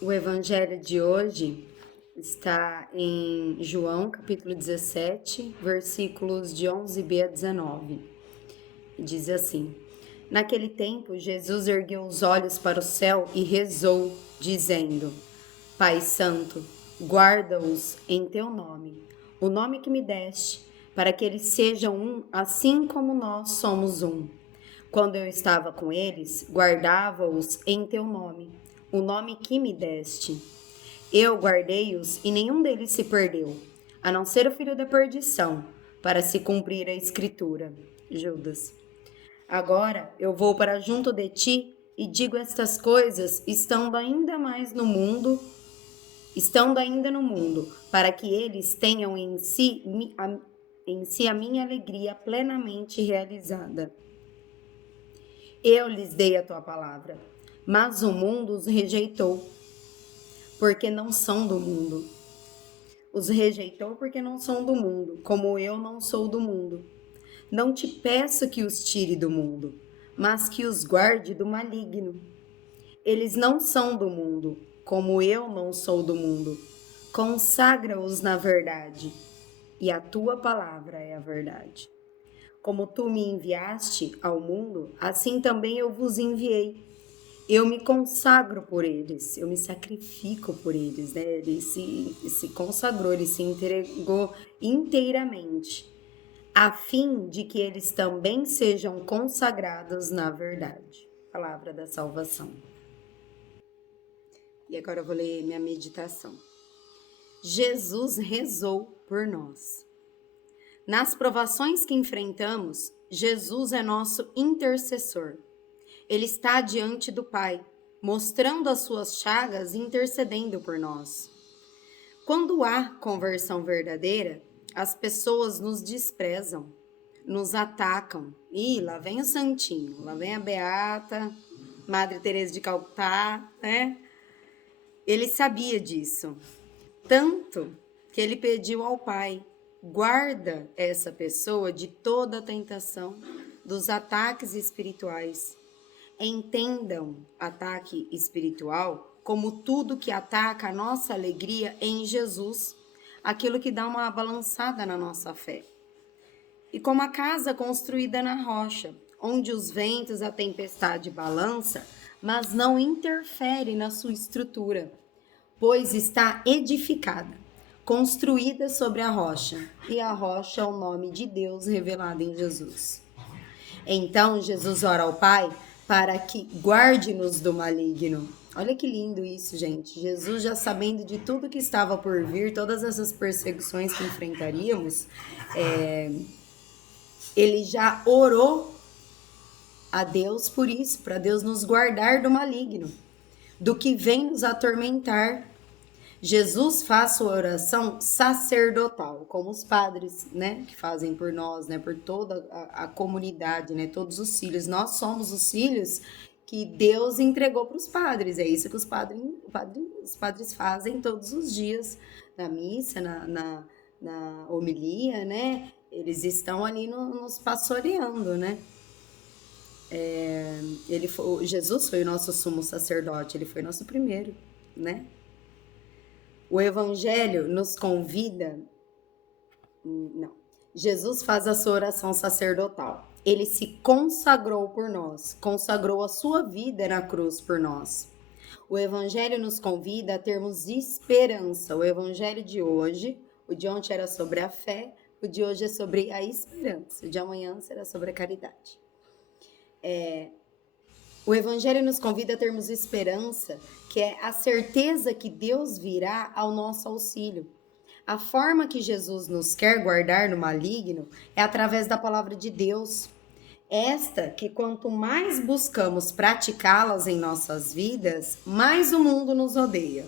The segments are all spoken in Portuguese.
O evangelho de hoje está em João, capítulo 17, versículos de 11b a 19. E diz assim: Naquele tempo, Jesus ergueu os olhos para o céu e rezou, dizendo: Pai Santo, guarda-os em teu nome, o nome que me deste, para que eles sejam um, assim como nós somos um. Quando eu estava com eles, guardava-os em teu nome, o nome que me deste. Eu guardei-os e nenhum deles se perdeu, a não ser o filho da perdição, para se cumprir a escritura. Judas. Agora eu vou para junto de ti e digo estas coisas, estando ainda no mundo, para que eles tenham em si a minha alegria plenamente realizada. Eu lhes dei a tua palavra, mas o mundo os rejeitou, porque não são do mundo. Os rejeitou porque não são do mundo, como eu não sou do mundo. Não te peço que os tire do mundo, mas que os guarde do maligno. Eles não são do mundo, como eu não sou do mundo. Consagra-os na verdade, e a tua palavra é a verdade. Como tu me enviaste ao mundo, assim também eu vos enviei. Eu me consagro por eles, eu me sacrifico por eles, né? Ele se consagrou, ele se entregou inteiramente, a fim de que eles também sejam consagrados na verdade. Palavra da salvação. E agora eu vou ler minha meditação. Jesus rezou por nós. Nas provações que enfrentamos, Jesus é nosso intercessor. Ele está diante do Pai, mostrando as suas chagas e intercedendo por nós. Quando há conversão verdadeira, as pessoas nos desprezam, nos atacam. Ih, lá vem o santinho, lá vem a Beata, Madre Teresa de Calcutá, né? Ele sabia disso, tanto que ele pediu ao Pai: guarda essa pessoa de toda a tentação, dos ataques espirituais. Entendam ataque espiritual como tudo que ataca a nossa alegria em Jesus, aquilo que dá uma balançada na nossa fé. E como a casa construída na rocha, onde os ventos, a tempestade balança, mas não interfere na sua estrutura, pois está edificada, construída sobre a rocha, e a rocha é o nome de Deus revelado em Jesus. Então Jesus ora ao Pai para que guarde-nos do maligno. Olha que lindo isso, gente. Jesus, já sabendo de tudo que estava por vir, todas essas perseguições que enfrentaríamos, ele já orou a Deus por isso, para Deus nos guardar do maligno, do que vem nos atormentar. Jesus faz sua oração sacerdotal, como os padres, né, que fazem por nós, né, por toda a comunidade, né, todos os filhos. Nós somos os filhos que Deus entregou para os padres. É isso que os padres fazem todos os dias na missa, na homilia, né? Eles estão ali nos pastoreando, né? Jesus foi o nosso sumo sacerdote, ele foi nosso primeiro, né? O Evangelho nos convida. Não. Jesus faz a sua oração sacerdotal. Ele se consagrou por nós, consagrou a sua vida na cruz por nós. O Evangelho nos convida a termos esperança. O Evangelho de hoje, o de ontem era sobre a fé, o de hoje é sobre a esperança, o de amanhã será sobre a caridade. O Evangelho nos convida a termos esperança, que é a certeza que Deus virá ao nosso auxílio. A forma que Jesus nos quer guardar no maligno é através da palavra de Deus. Esta que quanto mais buscamos praticá-las em nossas vidas, mais o mundo nos odeia.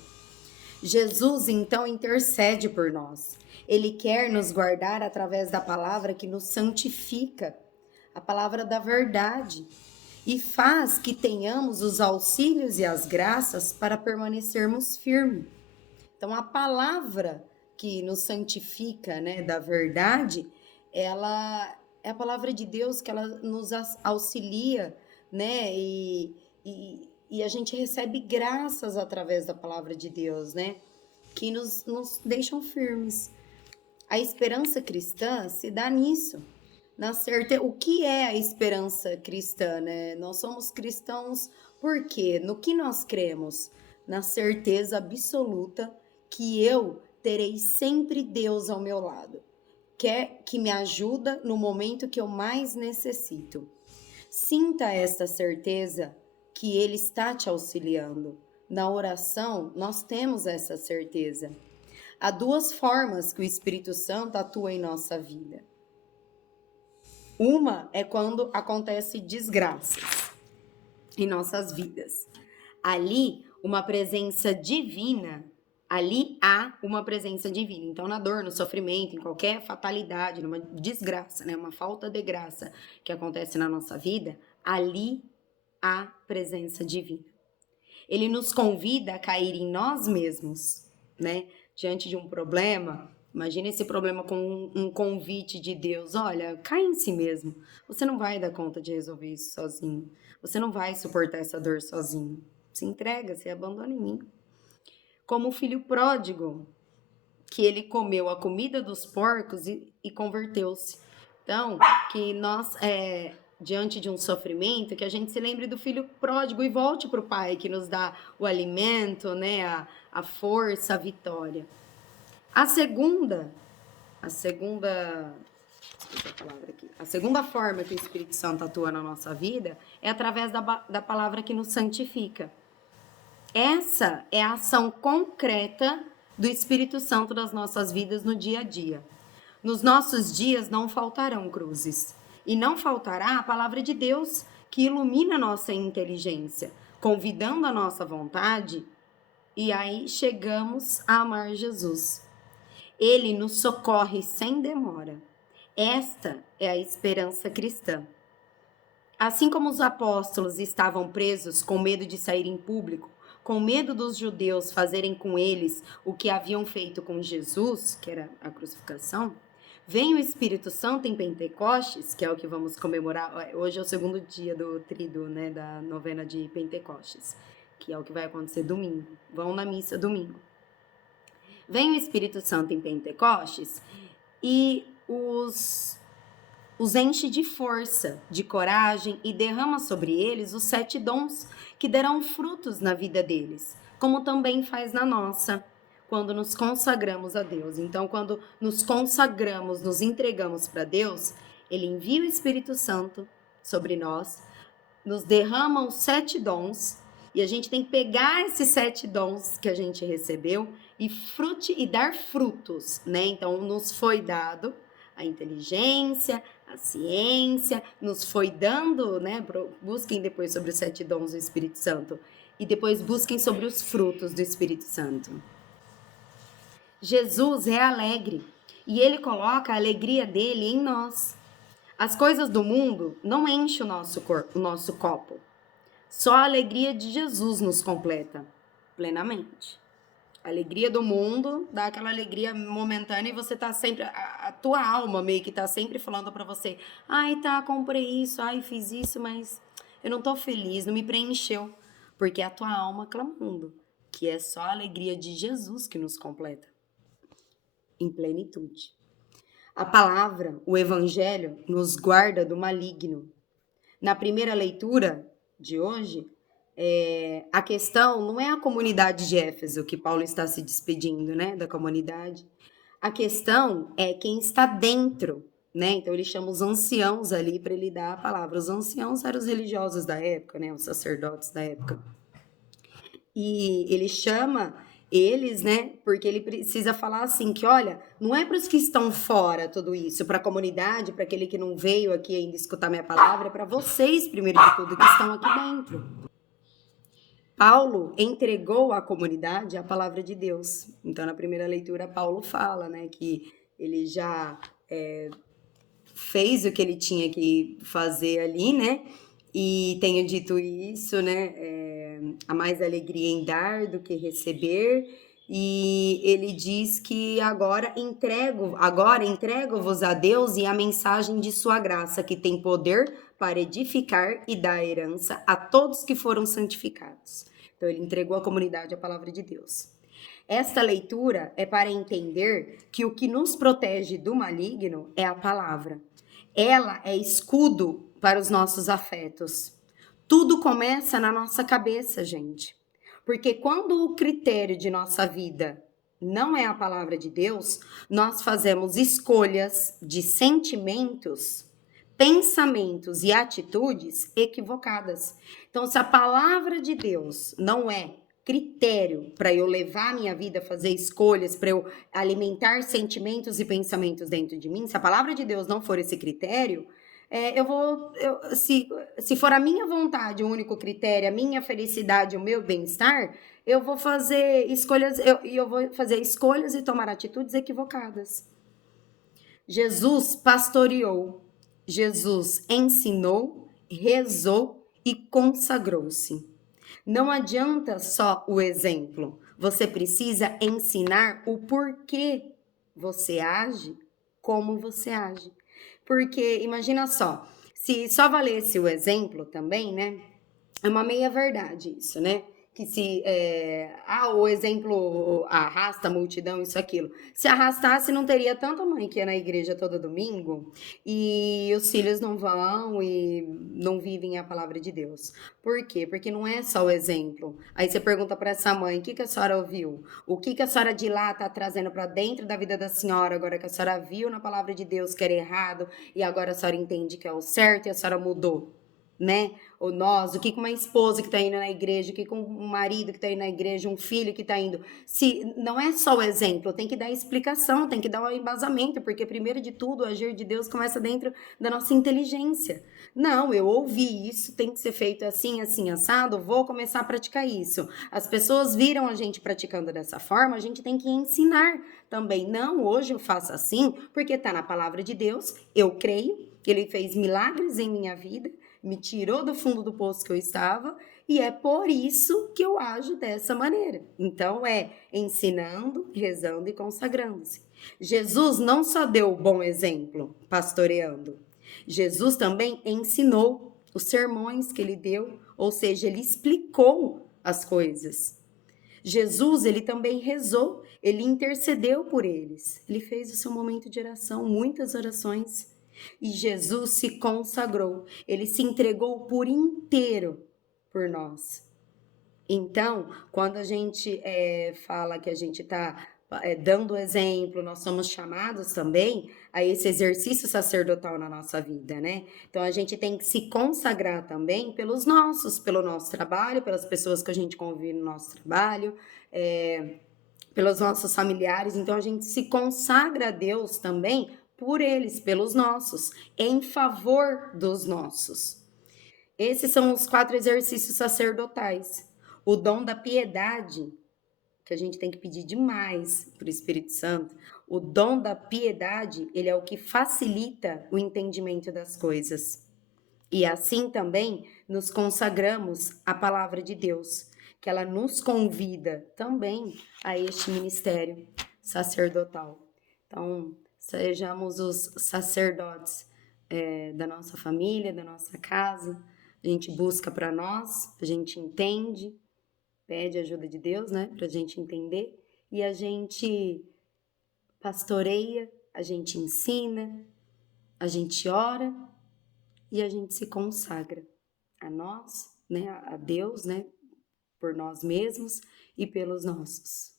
Jesus então intercede por nós. Ele quer nos guardar através da palavra que nos santifica, a palavra da verdade, e faz que tenhamos os auxílios e as graças para permanecermos firmes. Então, a palavra que nos santifica, né, da verdade, ela é a palavra de Deus, que ela nos auxilia, né, e e a gente recebe graças através da palavra de Deus, né? Que nos deixam firmes. A esperança cristã se dá nisso. Na certeza, o que é a esperança cristã, né? Nós somos cristãos por quê? No que nós cremos? Na certeza absoluta que eu terei sempre Deus ao meu lado, que me ajuda no momento que eu mais necessito. Sinta esta certeza que Ele está te auxiliando. Na oração, nós temos essa certeza. Há duas formas que o Espírito Santo atua em nossa vida. Uma é quando acontece desgraças em nossas vidas. Ali, uma presença divina, ali há uma presença divina. Então, na dor, no sofrimento, em qualquer fatalidade, numa desgraça, né, uma falta de graça que acontece na nossa vida, ali há presença divina. Ele nos convida a cair em nós mesmos, né? Diante de um problema, imagina esse problema com um convite de Deus. Olha, cai em si mesmo. Você não vai dar conta de resolver isso sozinho. Você não vai suportar essa dor sozinho. Se entrega, se abandona em mim. Como o filho pródigo, que ele comeu a comida dos porcos e converteu-se. Então, que nós, diante de um sofrimento, que a gente se lembre do filho pródigo e volte para o pai, que nos dá o alimento, né, a força, a vitória. A segunda forma que o Espírito Santo atua na nossa vida é através da palavra que nos santifica. Essa é a ação concreta do Espírito Santo das nossas vidas no dia a dia. Nos nossos dias não faltarão cruzes. E não faltará a palavra de Deus que ilumina a nossa inteligência, convidando a nossa vontade, e aí chegamos a amar Jesus. Ele nos socorre sem demora. Esta é a esperança cristã. Assim como os apóstolos estavam presos com medo de sair em público, com medo dos judeus fazerem com eles o que haviam feito com Jesus, que era a crucificação, vem o Espírito Santo em Pentecostes, que é o que vamos comemorar. Hoje é o segundo dia do tríduo, né, da novena de Pentecostes, que é o que vai acontecer domingo. Vão na missa domingo. Vem o Espírito Santo em Pentecostes e os enche de força, de coragem e derrama sobre eles os 7 dons que darão frutos na vida deles, como também faz na nossa, quando nos consagramos a Deus. Então, quando nos consagramos, nos entregamos para Deus, Ele envia o Espírito Santo sobre nós, nos derrama os 7 dons, e a gente tem que pegar esses 7 dons que a gente recebeu e dar frutos, né? Então, nos foi dado a inteligência, a ciência, nos foi dando, né? Busquem depois sobre os 7 dons do Espírito Santo e depois busquem sobre os frutos do Espírito Santo. Jesus é alegre e Ele coloca a alegria dele em nós. As coisas do mundo não enchem o nosso copo. Só a alegria de Jesus nos completa plenamente. A alegria do mundo dá aquela alegria momentânea e você tá sempre, a tua alma meio que tá sempre falando pra você, ai tá, comprei isso, ai fiz isso, mas eu não tô feliz, não me preencheu. Porque é a tua alma clamando, que é só a alegria de Jesus que nos completa em plenitude. A palavra, o evangelho, nos guarda do maligno. Na primeira leitura de hoje, a questão não é a comunidade de Éfeso, que Paulo está se despedindo, né, da comunidade. A questão é quem está dentro, né? Então ele chama os anciãos ali para ele dar a palavra. Os anciãos eram os religiosos da época, né, os sacerdotes da época. E ele chama eles, né, porque ele precisa falar assim, que olha, não é para os que estão fora tudo isso, para a comunidade, para aquele que não veio aqui ainda escutar minha palavra, é para vocês, primeiro de tudo, que estão aqui dentro. Paulo entregou à comunidade a palavra de Deus. Então, na primeira leitura, Paulo fala, né, que ele já fez o que ele tinha que fazer ali, né, e tenho dito isso, né, há mais alegria em dar do que receber, E ele diz que agora entrego-vos a Deus e a mensagem de sua graça, que tem poder para edificar e dar herança a todos que foram santificados. Então ele entregou à comunidade a palavra de Deus. Esta leitura é para entender que o que nos protege do maligno é a palavra. Ela é escudo para os nossos afetos. Tudo começa na nossa cabeça, gente. Porque quando o critério de nossa vida não é a palavra de Deus, nós fazemos escolhas de sentimentos, pensamentos e atitudes equivocadas. Então, se a palavra de Deus não é critério para eu levar minha vida a fazer escolhas, para eu alimentar sentimentos e pensamentos dentro de mim, se a palavra de Deus não for esse critério, se for a minha vontade o único critério, a minha felicidade, o meu bem-estar, eu vou fazer escolhas, eu vou fazer escolhas e tomar atitudes equivocadas. Jesus pastoreou, Jesus ensinou, rezou e consagrou-se. Não adianta só o exemplo, você precisa ensinar o porquê você age como você age. Porque imagina só, se só valesse o exemplo também, né? É uma meia-verdade isso, né? Que se o exemplo arrasta a multidão, isso, aquilo. Se arrastasse, não teria tanta mãe que ia na igreja todo domingo e os filhos não vão e não vivem a palavra de Deus. Por quê? Porque não é só o exemplo. Aí você pergunta para essa mãe, o que a senhora ouviu? O que a senhora de lá está trazendo para dentro da vida da senhora agora que a senhora viu na palavra de Deus que era errado e agora a senhora entende que é o certo e a senhora mudou, né? Ou nós, o que uma esposa que está indo na igreja, o que um marido que está indo na igreja, um filho que está indo. Se não é só o exemplo, tem que dar explicação, tem que dar um embasamento, porque primeiro de tudo, o agir de Deus começa dentro da nossa inteligência. Não, eu ouvi isso, tem que ser feito assim, assim, assado, vou começar a praticar isso. As pessoas viram a gente praticando dessa forma, a gente tem que ensinar também. Não, hoje eu faço assim, porque está na palavra de Deus, eu creio, ele fez milagres em minha vida, me tirou do fundo do poço que eu estava e é por isso que eu ajo dessa maneira. Então é ensinando, rezando e consagrando-se. Jesus não só deu o bom exemplo pastoreando, Jesus também ensinou os sermões que ele deu, ou seja, ele explicou as coisas. Jesus, ele também rezou, ele intercedeu por eles. Ele fez o seu momento de oração, muitas orações. E Jesus se consagrou, ele se entregou por inteiro por nós. Então, quando a gente fala que a gente está dando exemplo, nós somos chamados também a esse exercício sacerdotal na nossa vida, né? Então, a gente tem que se consagrar também pelo nosso trabalho, pelas pessoas que a gente convive no nosso trabalho, pelos nossos familiares. Então, a gente se consagra a Deus também por eles, pelos nossos, em favor dos nossos. Esses são os 4 exercícios sacerdotais. O dom da piedade, que a gente tem que pedir demais para o Espírito Santo. O dom da piedade, ele é o que facilita o entendimento das coisas. E assim também nos consagramos à palavra de Deus, que ela nos convida também a este ministério sacerdotal. Então, sejamos os sacerdotes da nossa família, da nossa casa. A gente busca para nós, a gente entende, pede ajuda de Deus, né, para a gente entender, e a gente pastoreia, a gente ensina, a gente ora e a gente se consagra a nós, né, a Deus, né, por nós mesmos e pelos nossos.